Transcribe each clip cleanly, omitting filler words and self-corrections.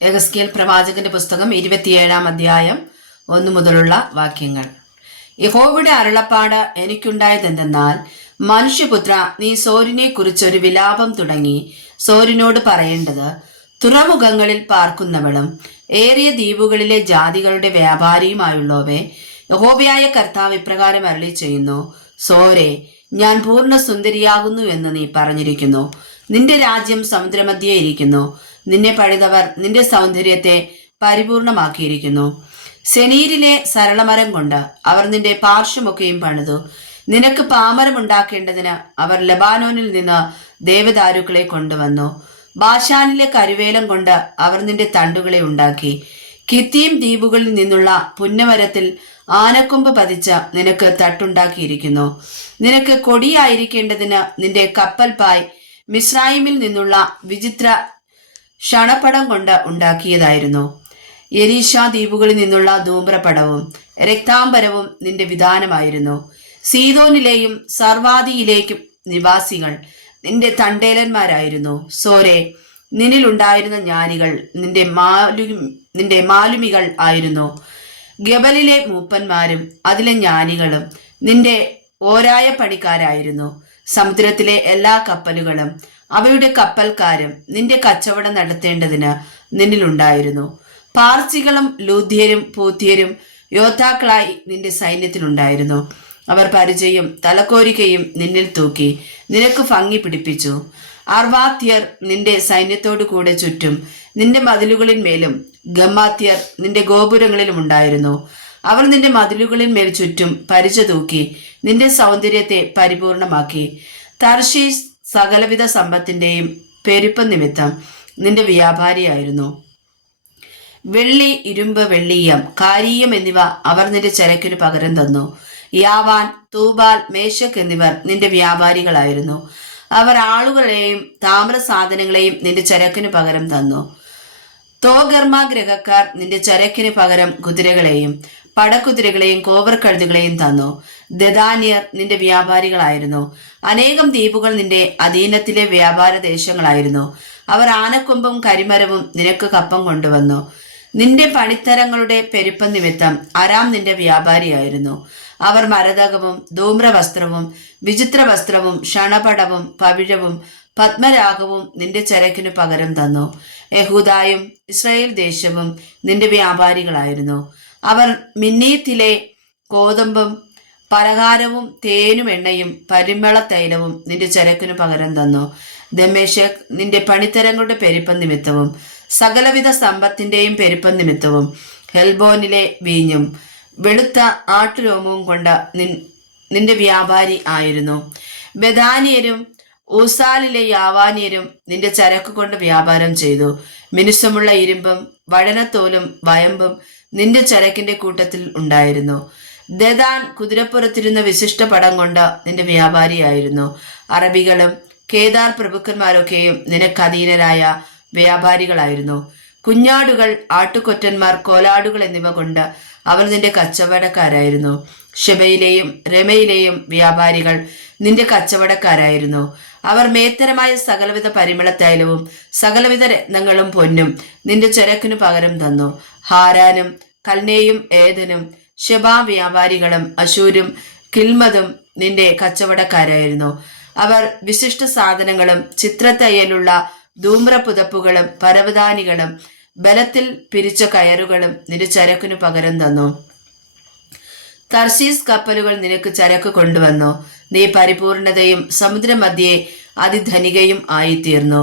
യെഹെസ്കേൽ പ്രവാചകന്റെ പുസ്തകം 27-ാം അധ്യായം 1 മുതലുള്ള വാക്യങ്ങൾ. യഹോവയുടെ അരുളപ്പാട് എനിക്കുണ്ടായതെന്തെന്നാൽ, മനുഷ്യപുത്ര, നീ സോരിനെ കുറിച്ചൊരു വിലാപം തുടങ്ങി സോരിനോട് പറയേണ്ടത്, തുറമുഖങ്ങളിൽ പാർക്കുന്നവളും ഏറിയ ദ്വീപുകളിലെ ജാതികളുടെ വ്യാപാരിയുമായുള്ളവേ, യഹോവയായ കർത്താവ് ഇപ്രകാരം അരുളി ചെയ്യുന്നു: സോരെ, ഞാൻ പൂർണ്ണ സുന്ദരിയാകുന്നു എന്ന് നീ പറഞ്ഞിരിക്കുന്നു. നിന്റെ രാജ്യം സമുദ്രമധ്യേ ഇരിക്കുന്നു. നിന്നെ പണിതവർ നിന്റെ സൗന്ദര്യത്തെ പരിപൂർണമാക്കിയിരിക്കുന്നു. സെനീരിലെ സരളമരം കൊണ്ട് അവർ നിന്റെ പാർശ്വമൊക്കെയും പണിതു. നിനക്ക് പാമരം ഉണ്ടാക്കേണ്ടതിന് അവർ ലബാനോനിൽ നിന്ന് ദേവദാരുക്കളെ കൊണ്ടുവന്നു. ബാശാനിലെ കരുവേലം കൊണ്ട് അവർ നിന്റെ തണ്ടുകളെ ഉണ്ടാക്കി. കിത്തീം ദ്വീപുകളിൽ നിന്നുള്ള പുന്നമരത്തിൽ ആനക്കൊമ്പ് പതിച്ച നിനക്ക് തട്ടുണ്ടാക്കിയിരിക്കുന്നു. നിനക്ക് കൊടിയായിരിക്കേണ്ടതിന് നിന്റെ കപ്പൽ പായ് മിസ്രയീമിൽ നിന്നുള്ള വിചിത്ര ക്ഷണപടം കൊണ്ട് ഉണ്ടാക്കിയതായിരുന്നു. എലീശ ദ്വീപുകളിൽ നിന്നുള്ള ധൂമ്രപടവും രക്താംബരവും നിന്റെ വിധാനമായിരുന്നു. സീദോനിലെയും സർവാദിയിലേക്കും നിവാസികൾ നിന്റെ തണ്ടേലന്മാരായിരുന്നു. സോരെ, നിന്നിലുണ്ടായിരുന്ന ജ്ഞാനികൾ നിന്റെ മാലുമികൾ ആയിരുന്നു. ഗബലിലെ മൂപ്പന്മാരും അതിലെ ജ്ഞാനികളും നിന്റെ ഓരായ പണിക്കാരായിരുന്നു. സമുദ്രത്തിലെ എല്ലാ കപ്പലുകളും അവയുടെ കപ്പൽക്കാരും നിന്റെ കച്ചവടം നടത്തേണ്ടതിന് നിന്നിലുണ്ടായിരുന്നു. പാർസികളും ലൂദ്യരും പൂത്യരും യോദ്ധാക്കളായി നിന്റെ സൈന്യത്തിലുണ്ടായിരുന്നു. അവർ പരിചയം തലക്കോരികയും നിന്നിൽ തൂക്കി നിനക്ക് ഭംഗി പിടിപ്പിച്ചു. അർവാത്യർ നിന്റെ സൈന്യത്തോടു കൂടെ ചുറ്റും നിന്റെ മതിലുകളിന്മേലും ഗമ്മാത്യർ നിന്റെ ഗോപുരങ്ങളിലും ഉണ്ടായിരുന്നു. അവർ നിന്റെ മതിലുകളിന്മേൽ ചുറ്റും പരിച തൂക്കി നിന്റെ സൗന്ദര്യത്തെ പരിപൂർണമാക്കി. തർശീസ് സകലവിധ സമ്പത്തിന്റെയും പെരുപ്പം നിമിത്തം നിന്റെ വ്യാപാരിയായിരുന്നു. വെള്ളി, ഇരുമ്പ്, വെള്ളീയം, കാരീയം എന്നിവ അവർ നിന്റെ ചരക്കിന് പകരം തന്നു. യാവാൻ, തൂബാൽ, മേശക് എന്നിവർ നിന്റെ വ്യാപാരികളായിരുന്നു. അവർ ആളുകളെയും താമ്ര സാധനങ്ങളെയും നിന്റെ ചരക്കിന് പകരം തന്നു. തോഗർമ ഗ്രഹക്കാർ നിന്റെ ചരക്കിന് പകരം കുതിരകളെയും പടക്കുതിരകളെയും കോവർക്കഴുതുകളെയും തന്നു. ദദാനിയർ നിന്റെ വ്യാപാരികളായിരുന്നു. അനേകം ദ്വീപുകൾ നിന്റെ അധീനത്തിലെ വ്യാപാര ദേശങ്ങളായിരുന്നു. അവർ ആനക്കൊമ്പും കരിമരവും നിനക്ക് കപ്പം കൊണ്ടുവന്നു. നിന്റെ പണിത്തരങ്ങളുടെ പെരുപ്പം നിമിത്തം അരാം നിന്റെ വ്യാപാരിയായിരുന്നു. അവർ മരതകവും ധൂമ്രവസ്ത്രവും വിചിത്ര വസ്ത്രവും ക്ഷണപടവും പവിഴവും പത്മരാഗവും നിന്റെ ചരക്കിനു പകരം തന്നു. യഹൂദായും ഇസ്രായേൽ ദേശവും നിന്റെ വ്യാപാരികളായിരുന്നു. അവർ മിന്നീത്തിലെ കോതമ്പും പലഹാരവും തേനും എണ്ണയും പരിമള തൈലവും നിന്റെ ചരക്കിനു പകരം തന്നു. ദമേശക് നിന്റെ പണിത്തരങ്ങളുടെ പെരുപ്പം നിമിത്തവും സകലവിധ സമ്പത്തിന്റെയും പെരുപ്പം നിമിത്തവും ഹെൽബോനിലെ വീഞ്ഞും വെളുത്ത ആട്ടുരോമവും കൊണ്ട് നിന്റെ വ്യാപാരി ആയിരുന്നു. ബദാനിയരും ഊസാലിലെ യാവാനിയരും നിന്റെ ചരക്ക് കൊണ്ട് വ്യാപാരം ചെയ്തു. മിനുസമുള്ള ഇരുമ്പും വഴനത്തോലും വയമ്പും നിന്റെ ചരക്കിന്റെ കൂട്ടത്തിൽ ഉണ്ടായിരുന്നു. ദദാൻ കുതിരപ്പുറത്തിരുന്ന വിശിഷ്ട പടം കൊണ്ട് നിന്റെ വ്യാപാരിയായിരുന്നു. അറബികളും കേദാർ പ്രഭുക്കന്മാരൊക്കെയും നിനക്ക് അധീനരായ വ്യാപാരികളായിരുന്നു. കുഞ്ഞാടുകൾ, ആട്ടുകൊറ്റന്മാർ, കോലാടുകൾ എന്നിവ കൊണ്ട് അവർ നിന്റെ കച്ചവടക്കാരായിരുന്നു. ഷെബയിലെയും രമയിലെയും വ്യാപാരികൾ നിന്റെ കച്ചവടക്കാരായിരുന്നു. അവർ മേത്തരമായ സകലവിധ പരിമള തൈലവും സകലവിധ രത്നങ്ങളും പൊന്നും നിന്റെ ചരക്കിനു പകരം തന്നു. ഹാരാനും കൽനേയും ഏദനും ഷെബാ വ്യാപാരികളും അശൂരും കിൽമതും നിന്റെ കച്ചവടക്കാരായിരുന്നു. അവർ വിശിഷ്ട സാധനങ്ങളും ചിത്രത്തയ്യലുള്ള ധൂമ്രപുതപ്പുകളും പരവതാനികളും ബലത്തിൽ പിരിച്ച കയറുകളും നിന്റെ ചരക്കിനു പകരം തന്നു. തർശീസ് കപ്പലുകൾ നിനക്ക് ചരക്ക് കൊണ്ടുവന്നു. നീ പരിപൂർണതയും സമുദ്രമധ്യേ അതിധനികയും ആയിത്തീർന്നു.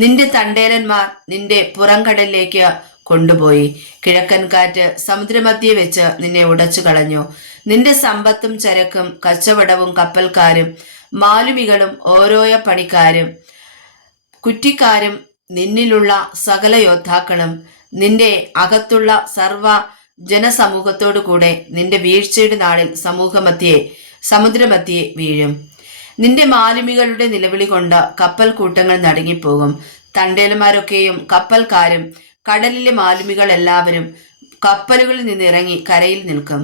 നിന്റെ തണ്ടേലന്മാർ നിന്റെ പുറംകടലിലേക്ക് കൊണ്ടുപോയി. കിഴക്കൻ കാറ്റ് സമുദ്രമധ്യേ വെച്ച് നിന്നെ ഉടച്ചു കളഞ്ഞു. നിന്റെ സമ്പത്തും ചരക്കും കച്ചവടവും കപ്പൽക്കാരും മാലുമികളും ഓരോയ പണിക്കാരും കുറ്റിക്കാരും നിന്നിലുള്ള സകല യോദ്ധാക്കളും നിന്റെ അകത്തുള്ള സർവ ജനസമൂഹത്തോടു കൂടെ നിന്റെ വീഴ്ചയുടെ നാളിൽ സമുദ്രമധ്യേ വീഴും. നിന്റെ മാലുമികളുടെ നിലവിളി കൊണ്ട് കപ്പൽ കൂട്ടങ്ങൾ നടുങ്ങിപ്പോകും. തണ്ടേലന്മാരൊക്കെയും കപ്പൽക്കാരും കടലിലെ മാലുമികൾ എല്ലാവരും കപ്പലുകളിൽ നിന്നിറങ്ങി കരയിൽ നിൽക്കും.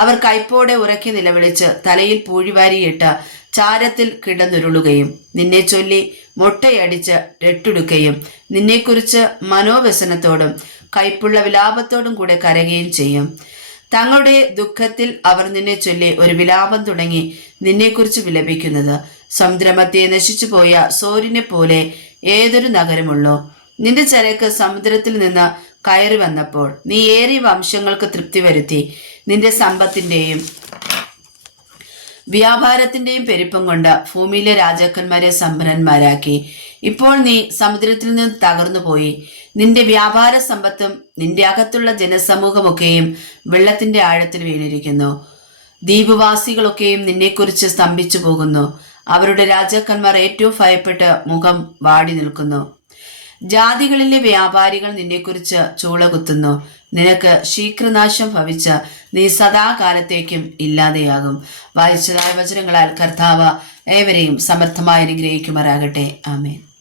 അവർ കൈപ്പോടെ ഉറക്കി നിലവിളിച്ച് തലയിൽ പൂഴിവാരിയിട്ട് ചാരത്തിൽ കിടന്നുരുളുകയും നിന്നെ ചൊല്ലി മൊട്ടയടിച്ച് രട്ടുടുക്കുകയും നിന്നെക്കുറിച്ച് മനോവ്യസനത്തോടും കൈപ്പുള്ള വിലാപത്തോടും കൂടെ കരയുകയും ചെയ്യും. തങ്ങളുടെ ദുഃഖത്തിൽ അവർ നിന്നെ ചൊല്ലി ഒരു വിലാപം തുടങ്ങി നിന്നെക്കുറിച്ച് വിലപിക്കുന്നത്. സമുദ്രമധ്യേ നശിച്ചു പോയ സോരിനെ പോലെ ഏതൊരു നഗരമുള്ളോ? നിന്റെ ചരക്ക് സമുദ്രത്തിൽ നിന്ന് കയറി വന്നപ്പോൾ നീ ഏറിയ വംശങ്ങൾക്ക് തൃപ്തി വരുത്തി. നിന്റെ സമ്പത്തിന്റെയും വ്യാപാരത്തിന്റെയും പെരുപ്പം കൊണ്ട് ഭൂമിയിലെ രാജാക്കന്മാരെ സമ്പന്നന്മാരാക്കി. ഇപ്പോൾ നീ സമുദ്രത്തിൽ നിന്ന് തകർന്നു പോയി. നിന്റെ വ്യാപാര സമ്പത്തും നിന്റെ അകത്തുള്ള ജനസമൂഹമൊക്കെയും വെള്ളത്തിന്റെ ആഴത്തിൽ വീണിരിക്കുന്നു. ദ്വീപുവാസികളൊക്കെയും നിന്നെക്കുറിച്ച് സ്തംഭിച്ചു പോകുന്നു. അവരുടെ രാജാക്കന്മാർ ഏറ്റവും ഭയപ്പെട്ട് മുഖം വാടി നിൽക്കുന്നു. ജാതികളിലെ വ്യാപാരികൾ നിന്നെക്കുറിച്ച് ചൂളകുത്തുന്നു. നിനക്ക് ശീഘ്രനാശം ഭവിച്ച നീ സദാകാലത്തേക്കും ഇല്ലാതെയാകും. വായിച്ചതായ വചനങ്ങളാൽ കർത്താവ് ഏവരെയും സമർത്ഥമായി അനുഗ്രഹിക്കുമാറാകട്ടെ. ആമേൻ.